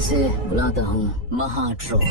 इसे बुलाता हूँ महाट्रोल।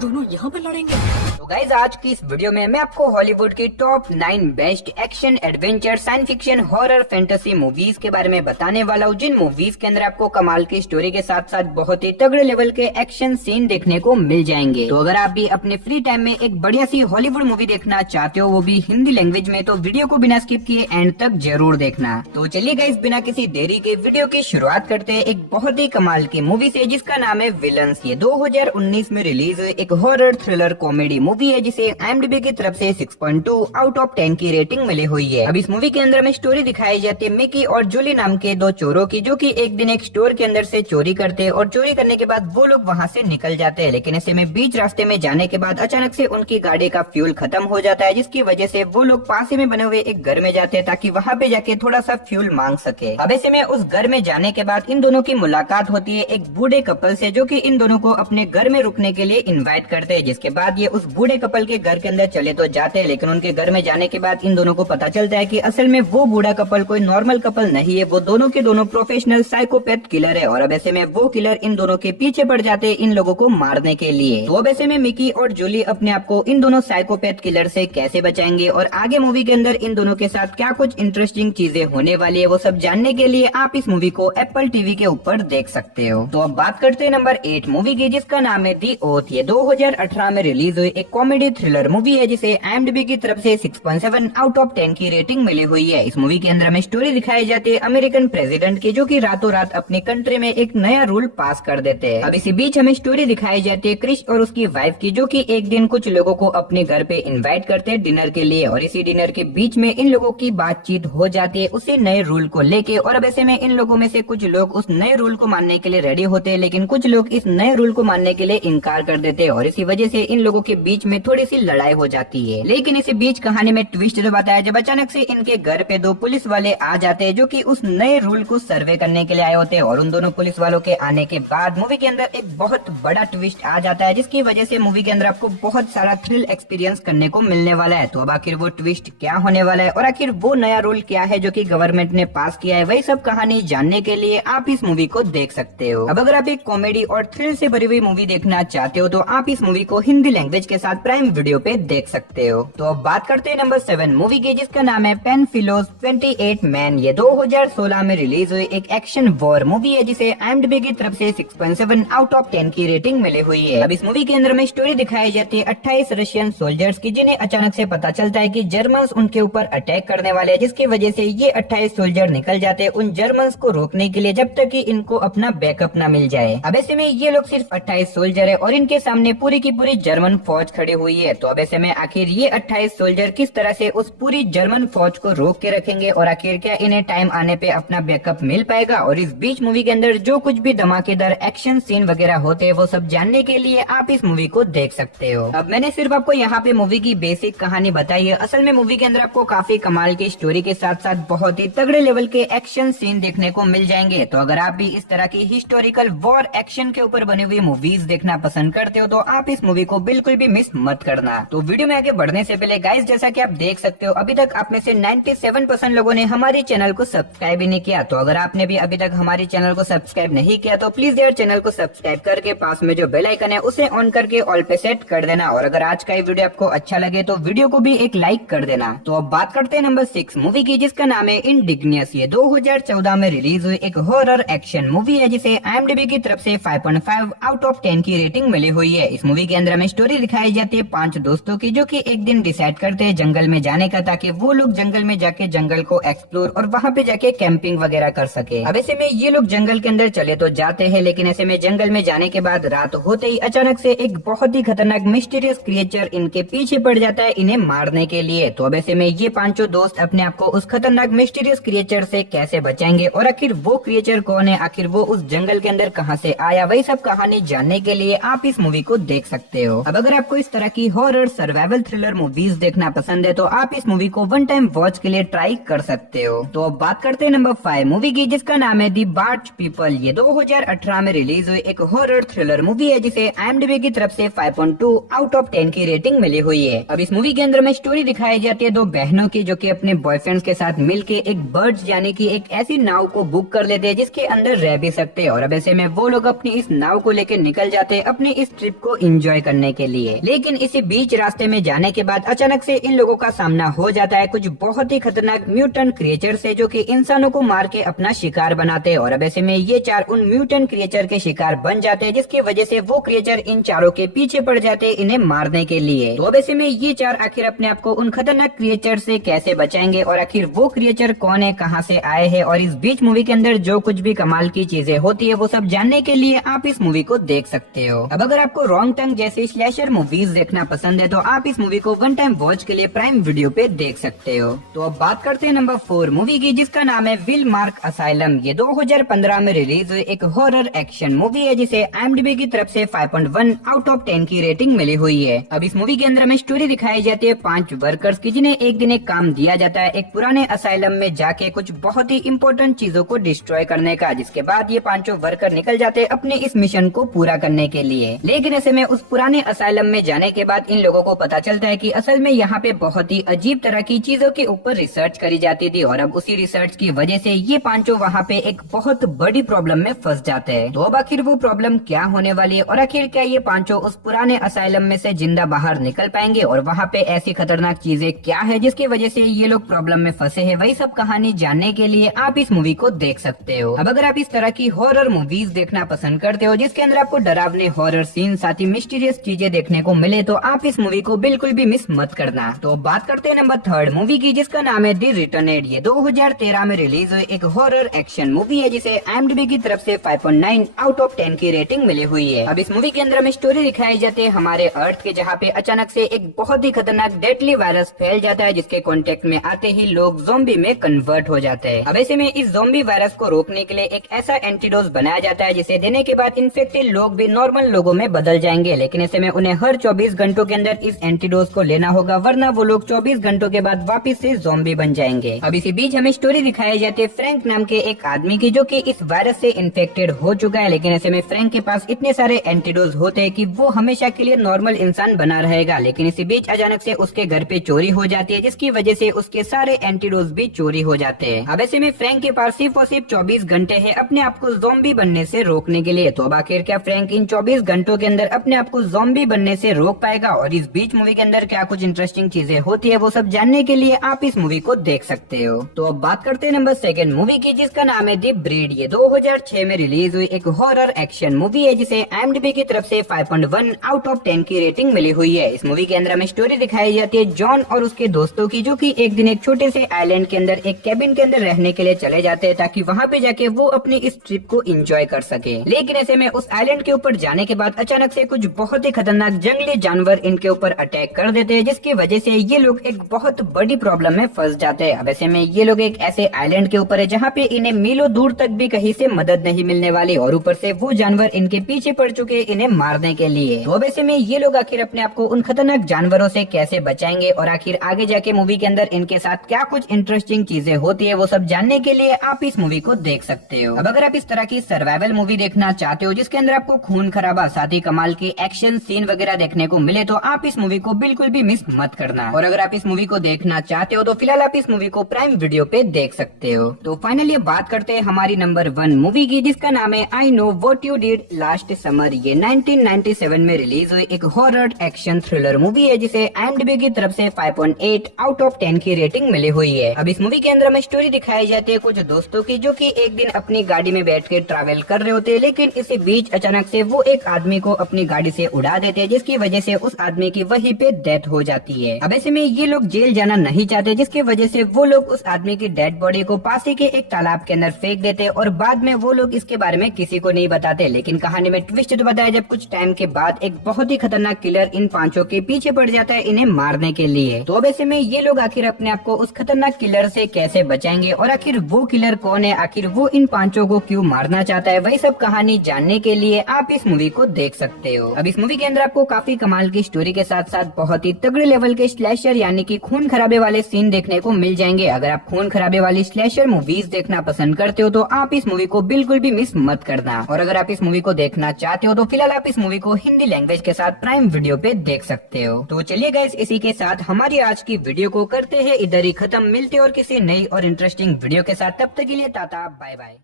दोनों यहाँ पे लड़ेंगे। तो गाइज आज की इस वीडियो में मैं आपको हॉलीवुड की top 9 best action, adventure, science fiction, horror, fantasy movies के बारे में बताने वाला हूँ, जिन मूवीज के अंदर आपको कमाल की स्टोरी के साथ साथ बहुत ही तगड़े लेवल के एक्शन सीन देखने को मिल जाएंगे। तो अगर आप भी अपने फ्री टाइम में एक बढ़िया सी हॉलीवुड मूवी देखना चाहते हो, वो भी हिंदी लैंग्वेज में, तो वीडियो को बिना स्किप किए एंड तक जरूर देखना। तो चलिए गाइज बिना किसी देरी के वीडियो की शुरुआत करते हैं एक बहुत ही कमाल की मूवी से, जिसका नाम है विलन्स। ये 2019 में रिलीज हुई एक हॉरर थ्रिलर कॉमेडी मूवी है, जिसे IMDb की तरफ से 6.2 आउट ऑफ 10 की रेटिंग मिली हुई है। अब इस मूवी के अंदर में स्टोरी दिखाई जाती है मिकी और जूली नाम के दो चोरों की, जो कि एक दिन एक स्टोर के अंदर से चोरी करते हैं और चोरी करने के बाद वो लोग वहाँ से निकल जाते हैं। लेकिन ऐसे में बीच रास्ते में जाने के बाद अचानक से उनकी गाड़ी का फ्यूल खत्म हो जाता है, जिसकी वजह से वो लोग पास ही में बने हुए एक घर में जाते हैं ताकि वहाँ पे जाके थोड़ा सा फ्यूल मांग सके। अब ऐसे में उस घर में जाने के बाद इन दोनों की मुलाकात होती है एक बूढ़े कपल से, जो कि इन दोनों को अपने घर में रुकने के लिए इन्वाइट करते हैं। जिसके बाद ये उस बूढ़े कपल के घर के अंदर चले तो जाते हैं, लेकिन उनके घर में जाने के बाद इन दोनों को पता चलता है कि असल में वो बूढ़ा कपल कोई नॉर्मल कपल नहीं है, वो दोनों के दोनों प्रोफेशनल साइकोपैथ किलर है। और अब ऐसे में वो किलर इन दोनों के पीछे पड़ जाते हैं इन लोगों को मारने के लिए। तो अब ऐसे में मिकी और जूली अपने आप को इन दोनों साइकोपैथ किलर से कैसे बचाएंगे और आगे मूवी के अंदर इन दोनों के साथ क्या कुछ इंटरेस्टिंग चीजें होने वाली है, वो सब जानने के लिए आप इस मूवी को एप्पल टीवी के ऊपर देख सकते हो। तो अब बात करते हैं नंबर 8 मूवी की, जिसका नाम है दी ओथ। ये 2018 में रिलीज हुई एक कॉमेडी थ्रिलर मूवी है, जिसे IMDb की तरफ से 6.7 आउट ऑफ 10 की रेटिंग मिली हुई है। इस मूवी के अंदर हमें स्टोरी दिखाई जाती है अमेरिकन प्रेसिडेंट की, जो कि रातों रात अपनी कंट्री में एक नया रूल पास कर देते हैं। अब इसी बीच हमें स्टोरी दिखाई जाती है क्रिश और उसकी वाइफ की, जो कि एक दिन कुछ लोगों को अपने घर पे इनवाइट करते हैं डिनर के लिए। और इसी डिनर के बीच में इन लोगों की बातचीत हो जाती है उसी नए रूल को लेके। और अब ऐसे में इन लोगों में से कुछ लोग उस नए रूल को मानने के लिए रेडी होते हैं, लेकिन कुछ लोग इस नए रूल को मानने के लिए इनकार कर देते हैं। और इसी वजह से इन लोगों के बीच में थोड़ी सी लड़ाई हो जाती है। लेकिन इसी बीच कहानी में ट्विस्ट जब आता है, जब अचानक से इनके घर पे दो पुलिस वाले आ जाते हैं, जो कि उस नए रूल को सर्वे करने के लिए आए होते हैं। और उन दोनों पुलिस वालों के आने के बाद मूवी के अंदर एक बहुत बड़ा ट्विस्ट आ जाता है, जिसकी वजह से मूवी के अंदर आपको बहुत सारा थ्रिल एक्सपीरियंस करने को मिलने वाला है। तो अब आखिर वो ट्विस्ट क्या होने वाला है और आखिर वो नया रूल क्या है जो कि गवर्नमेंट ने पास किया है, वही सब कहानी जानने के लिए आप इस मूवी को देख सकते हो। अब अगर आप एक कॉमेडी और थ्रिल से भरी हुई मूवी देखना चाहते हो, तो आप इस मूवी को हिंदी लैंग्वेज के साथ प्राइम वीडियो पे देख सकते हो। तो अब बात करते हैं नंबर 7 मूवी की, जिसका नाम है पेनफिलोस 28 मैन। ये 2016 में रिलीज हुई एक एक्शन वॉर मूवी है, जिसे IMDb की तरफ से 6.7 आउट ऑफ 10 की रेटिंग मिली हुई है। अब इस मूवी के अंदर में स्टोरी दिखाई जाती है 28 रशियन सोल्जर्स की, जिन्हें अचानक से पता चलता है कि जर्मन्स उनके ऊपर अटैक करने वाले हैं, जिसकी वजह से ये 28 सोल्जर निकल जाते हैं उन जर्मन्स को रोकने के लिए, जब तक कि इनको अपना बैकअप न मिल जाए। अब ऐसे में ये लोग सिर्फ 28 सोल्जर है और इनके सामने पूरी की पूरी जर्मन फौज खड़ी हुई है। तो अब ऐसे में आखिर ये 28 सोल्जर किस तरह से उस पूरी जर्मन फौज को रोक के रखेंगे और आखिर क्या इन्हें टाइम आने पे अपना बैकअप मिल पाएगा। और इस बीच मूवी के अंदर जो कुछ भी धमाकेदार एक्शन सीन वगैरह होते हैं, वो सब जानने के लिए आप इस मूवी को देख सकते हो। अब मैंने सिर्फ आपको यहाँ पे मूवी की बेसिक कहानी बताई है। असल में मूवी के अंदर आपको काफी कमाल की स्टोरी के साथ साथ बहुत ही तगड़े लेवल के एक्शन सीन देखने को मिल जाएंगे। तो अगर आप भी इस तरह की हिस्टोरिकल वॉर एक्शन के ऊपर बनी हुई मूवीज देखना पसंद करते हो, तो आप इस मूवी को बिल्कुल भी मिस मत करना। तो वीडियो में आगे बढ़ने से पहले गाइस, जैसा कि आप देख सकते हो अभी तक आप में से 97% लोगों ने हमारे चैनल को सब्सक्राइब ही नहीं किया। तो अगर आपने भी अभी तक हमारे चैनल को सब्सक्राइब नहीं किया, तो प्लीज यार चैनल को सब्सक्राइब करके पास में जो बेल आइकन है उसे ऑन करके ऑल पे सेट कर देना। और अगर आज का ये वीडियो आपको अच्छा लगे तो वीडियो को भी एक लाइक कर देना। तो अब बात करते हैं नंबर 6 मूवी की, जिसका नाम है इंडिग्नियस। ये 2014 में रिलीज हुई एक हॉरर एक्शन मूवी है, जिसे IMDb की तरफ से 5.5 आउट ऑफ 10 की रेटिंग मिली हुई है। इस मूवी के अंदर हमें स्टोरी दिखाई जाती है 5 दोस्तों की, जो कि एक दिन डिसाइड करते हैं जंगल में जाने का, ताकि वो लोग जंगल में जाके जंगल को एक्सप्लोर और वहाँ पे जाके कैंपिंग वगैरह कर सके। अब ऐसे में ये लोग जंगल के अंदर चले तो जाते हैं, लेकिन ऐसे में जंगल में जाने के बाद रात होते ही अचानक से एक बहुत ही खतरनाक मिस्टीरियस क्रिएचर इनके पीछे पड़ जाता है इन्हें मारने के लिए। तो अब ऐसे में ये पांचों दोस्त अपने आप को उस खतरनाक मिस्टीरियस क्रिएचर से कैसे बचाएंगे और आखिर वो क्रिएचर कौन है, आखिर वो उस जंगल के अंदर कहाँ से आया, वही सब कहानी जानने के लिए आप इस मूवी को देख सकते हो। अब अगर आपको इस तरह की हॉरर सर्वाइवल थ्रिलर मूवीज देखना पसंद है तो आप इस मूवी को वन टाइम वॉच के लिए ट्राई कर सकते हो। तो अब बात करते हैं नंबर 5 मूवी की, जिसका नाम है दी बार्च पीपल। ये 2018 में रिलीज हुई एक हॉरर थ्रिलर मूवी है जिसे IMDb की तरफ से 5.2 आउट ऑफ 10 की रेटिंग मिली हुई है। अब इस मूवी के अंदर में स्टोरी दिखाई जाती है दो बहनों की, जो कि अपने बॉयफ्रेंड्स के साथ मिलके एक बर्ड्स यानी कि एक ऐसी नाव को बुक कर लेते हैं जिसके अंदर रह भी सकते हैं, और अब ऐसे में वो लोग अपनी इस नाव को लेकर निकल जाते हैं अपनी इस ट्रिप को एंजॉय करने के लिए। लेकिन इसी बीच रास्ते में जाने के बाद अचानक से इन लोगों का सामना हो जाता है कुछ बहुत ही खतरनाक म्यूटेंट क्रिएचर से, जो कि इंसानों को मार के अपना शिकार बनाते हैं, और अब ऐसे में ये चार उन म्यूटेंट क्रिएचर के शिकार बन जाते हैं, जिसकी वजह से वो क्रिएचर इन चारों के पीछे पड़ जाते हैं इन्हें मारने के लिए। तो अब ऐसे में ये चार आखिर अपने आप को उन खतरनाक क्रिएचर से कैसे बचाएंगे, और आखिर वो क्रिएचर कौन है, कहां से आए हैं, और इस बीच मूवी के अंदर जो कुछ भी कमाल की चीजें होती है वो सब जानने के लिए आप इस मूवी को देख सकते हो। अब अगर आपको रॉन्ग टर्न जैसे स्लैशर मूवीज देखना पसंद है तो आप इस मूवी को वन टाइम वॉच के लिए प्राइम वीडियो पे देख सकते हो। तो अब बात करते हैं नंबर 4 मूवी की, जिसका नाम है विल मार्क असाइलम। ये 2015 में रिलीज हुई एक हॉरर एक्शन मूवी है जिसे IMDb की तरफ से 5.1 आउट ऑफ 10 की रेटिंग मिली हुई है। अब इस मूवी के अंदर में स्टोरी दिखाई जाती है 5 वर्कर्स की, जिन्हें एक दिन एक काम दिया जाता है एक पुराने असाइलम में जाके कुछ बहुत ही इंपॉर्टेंट चीजों को डिस्ट्रॉय करने का, जिसके बाद ये 5 वर्कर निकल जाते हैं अपने इस मिशन को पूरा करने के लिए। लेकिन ऐसे में उस पुराने असाइलम में जाने के बाद इन लोगों को पता चलता है कि असल में यहाँ पे बहुत ही अजीब तरह की चीजों के ऊपर रिसर्च करी जाती थी, और अब उसी रिसर्च की वजह से ये 5 वहाँ पे एक बहुत बड़ी प्रॉब्लम में फंस जाते हैं। तो अब आखिर वो प्रॉब्लम क्या होने वाली है, और आखिर क्या ये 5 उस पुराने असाइलम में से जिंदा बाहर निकल पाएंगे, और वहाँ पे ऐसी खतरनाक चीजें क्या है जिसकी वजह से ये लोग प्रॉब्लम में फंसे हैं, वही सब कहानी जानने के लिए आप इस मूवी को देख सकते हो। अब अगर आप इस तरह की हॉरर मूवीज देखना पसंद करते हो जिसके अंदर आपको डरावने हॉरर सीन साथ ही मिस्टीरियस चीजें देखने को मिले तो आप इस मूवी को बिल्कुल भी मिस मत करना। तो बात करते हैं नंबर 3 मूवी की, जिसका नाम है दी रिटर्नेड। ये 2013 में रिलीज हुई एक हॉरर एक्शन मूवी है जिसे IMDb की तरफ से 5.9 आउट ऑफ 10 की रेटिंग मिली हुई है। अब इस मूवी के अंदर में स्टोरी दिखाई जाती है हमारे अर्थ के, जहाँ पे अचानक से एक बहुत ही खतरनाक डेडली वायरस फैल जाता है, जिसके कांटेक्ट में आते ही लोग ज़ॉम्बी में कन्वर्ट हो जाते हैं। अब ऐसे में इस ज़ॉम्बी वायरस को रोकने के लिए एक ऐसा एंटीडोज बनाया जाता है जिसे देने के बाद इन्फेक्टेड लोग भी नॉर्मल लोगों में बदल जाएंगे, लेकिन ऐसे में उन्हें हर 24 घंटों के अंदर इस एंटीडोज को लेना होगा, वरना वो लोग 24 घंटों के बाद वापस से ज़ॉम्बी बन जाएंगे। अब इसी बीच हमें स्टोरी दिखाई जाती है फ्रैंक नाम के एक आदमी की, जो कि इस वायरस से इन्फेक्टेड हो चुका है, लेकिन ऐसे में फ्रैंक के पास इतने सारे एंटीडोज होते हैं कि वो हमेशा के लिए नॉर्मल इंसान बना रहेगा। लेकिन इसी बीच अचानक से उसके घर पे चोरी हो जाती है, जिसकी वजह से उसके सारे एंटीडोज भी चोरी हो जाते हैं। अब ऐसे में फ्रैंक के पास सिर्फ और सिर्फ 24 घंटे है अपने आप को ज़ॉम्बी बनने से रोकने के लिए। तो अब आखिर क्या फ्रैंक इन 24 घंटों के अंदर अपने आप को ज़ॉम्बी बनने से रोक पाएगा, और इस बीच मूवी के अंदर क्या कुछ इंटरेस्टिंग चीजें होती है वो सब जानने के लिए आप इस मूवी को देख सकते हो। तो अब बात करते हैं नंबर 2 मूवी की, जिसका नाम है दी ब्रीड। ये 2006 में रिलीज हुई एक हॉरर एक्शन मूवी है जिसे IMDb की तरफ से 5.1 आउट ऑफ 10 की रेटिंग मिली हुई है। इस मूवी के अंदर हमें स्टोरी दिखाई जाती है जॉन और उसके दोस्तों की, जो कि एक दिन एक छोटे से आइलैंड के अंदर एक कैबिन के अंदर रहने के लिए चले जाते हैं, ताकि वहाँ पे जाके वो अपनी इस ट्रिप को एंजॉय कर सके। लेकिन ऐसे में उस आइलैंड के ऊपर जाने के बाद अचानक से कुछ बहुत ही खतरनाक जंगली जानवर इनके ऊपर अटैक कर देते हैं, जिसकी वजह से ये लोग एक बहुत बड़ी प्रॉब्लम में फंस जाते हैं। अब ऐसे में ये लोग एक ऐसे आइलैंड के ऊपर है जहाँ पे इन्हें मीलों दूर तक भी कहीं से मदद नहीं मिलने वाली, और ऊपर से वो जानवर इनके पीछे पड़ चुके इन्हें मारने के लिए। तो अब ऐसे में ये लोग आखिर अपने आप को उन खतरनाक जानवरों से कैसे बचाएंगे, और आखिर आगे जाके मूवी के अंदर इनके साथ क्या कुछ इंटरेस्टिंग चीजें होती है वो सब जानने के लिए आप इस मूवी को देख सकते हो। अब अगर आप इस तरह की सर्वाइवल मूवी देखना चाहते हो जिसके अंदर आपको खून खराबा साथ ही कमाल के एक्शन सीन वगैरह देखने को मिले तो आप इस मूवी को बिल्कुल भी मिस मत करना। और अगर आप इस मूवी को देखना चाहते हो तो फिलहाल आप इस मूवी को प्राइम वीडियो पे देख सकते हो। तो फाइनली बात करते हैं हमारी नंबर 1 मूवी की, जिसका नाम है I know what you did last summer. ये 1997 में रिलीज हुई एक हॉरर एक्शन थ्रिलर मूवी है जिसे IMDb की तरफ से 5.8 आउट ऑफ 10 की रेटिंग मिली हुई है। अब इस मूवी के अंदर हमें स्टोरी दिखाई जाती है कुछ दोस्तों की, जो कि एक दिन अपनी गाड़ी में बैठ के ट्रैवल कर रहे होते हैं, लेकिन इसी बीच अचानक से वो एक आदमी को अपनी गाड़ी से उड़ा देते हैं, जिसकी वजह से उस आदमी की वहीं पे डेथ हो जाती है। अब ऐसे में ये लोग जेल जाना नहीं चाहते, जिसकी वजह से वो लोग उस आदमी की डेड बॉडी को पास ही के एक तालाब के अंदर फेंक देते हैं, और बाद में वो लोग इसके बारे में किसी को नहीं बताते। लेकिन कहानी में ट्विस्ट तो बताया जब कुछ टाइम के बाद एक बहुत ही खतरनाक किलर इन 5 के पीछे पड़ जाता है इन्हें मारने के लिए। तो अब ऐसे में ये लोग आखिर अपने आप को उस खतरनाक किलर से कैसे बचाएंगे, और आखिर वो किलर कौन है, आखिर वो इन 5 को क्यों मारना चाहता है, वही सब कहानी जानने के लिए आप इस मूवी को देख सकते सकते हो। अब इस मूवी के अंदर आपको काफी कमाल की स्टोरी के साथ साथ बहुत ही तगड़े लेवल के स्लैशर यानी कि खून खराबे वाले सीन देखने को मिल जाएंगे। अगर आप खून खराबे वाली स्लैशर मूवीज देखना पसंद करते हो तो आप इस मूवी को बिल्कुल भी मिस मत करना। और अगर आप इस मूवी को देखना चाहते हो तो फिलहाल आप इस मूवी को हिंदी लैंग्वेज के साथ प्राइम वीडियो पे देख सकते हो। तो चलिए गाइस, इसी के साथ हमारी आज की वीडियो को करते हैं इधर ही खत्म। मिलते और किसी नई और इंटरेस्टिंग वीडियो के साथ, तब तक के लिए टाटा बाय बाय।